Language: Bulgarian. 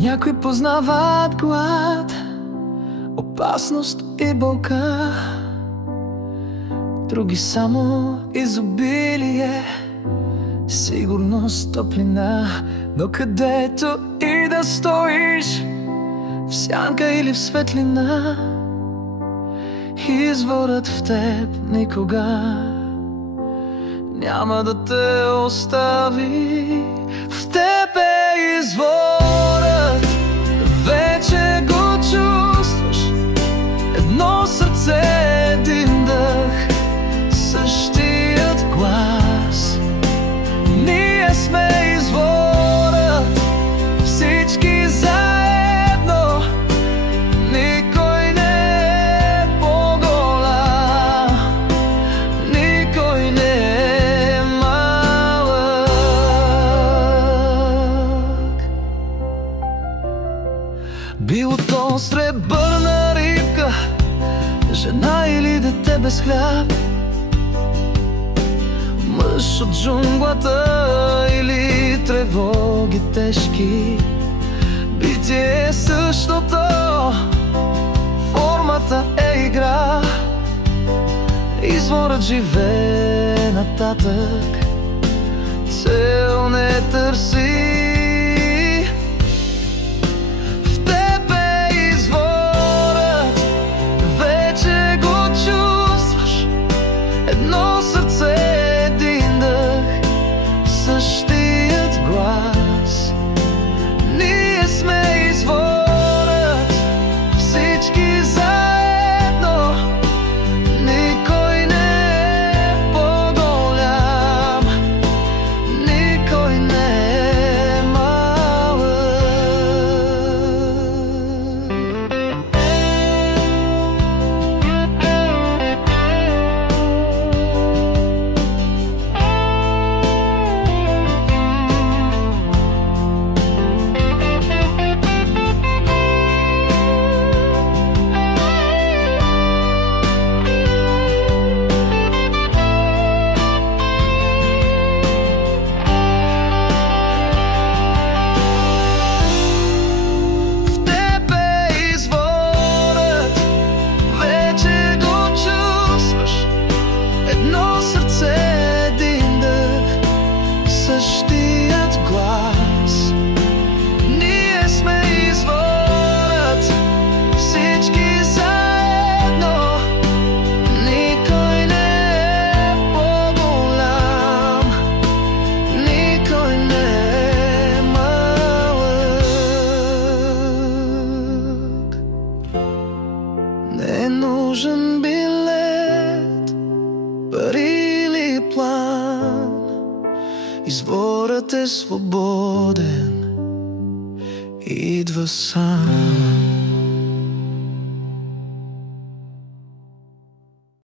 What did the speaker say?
Някои познават глад, опасност и болка, други само изобилие, сигурност, топлина. Но където и да стоиш, в сянка или в светлина, изворът в теб никога няма да те остави. В теб е изворът, вече го чувстваш. Едно сърце, един дъх, същият глас. Ние сме изворът, всички заедно. Никой не е по-голям, никой не е малък. Било то сребърна рибка, жена или дете без хляб, мъж от джунглата или тревоги тежки, битие е същото, формата е игра. Изворът живее нататък, цел не търси. В теб е изворът, вече го чувстваш. Едно сърце, един дъх, същият глас. Ние сме изворът, всички заедно. Никой не е по-голям, никой не е малък. В теб е изворът, вече го чувстваш. Едно сърце, един дъх, същият глас. Ние сме изворът, всички заедно. Никой не е по-голям, никой не е малък. Не е нужен билет, пари или план. Изворът е свободен, идва сам.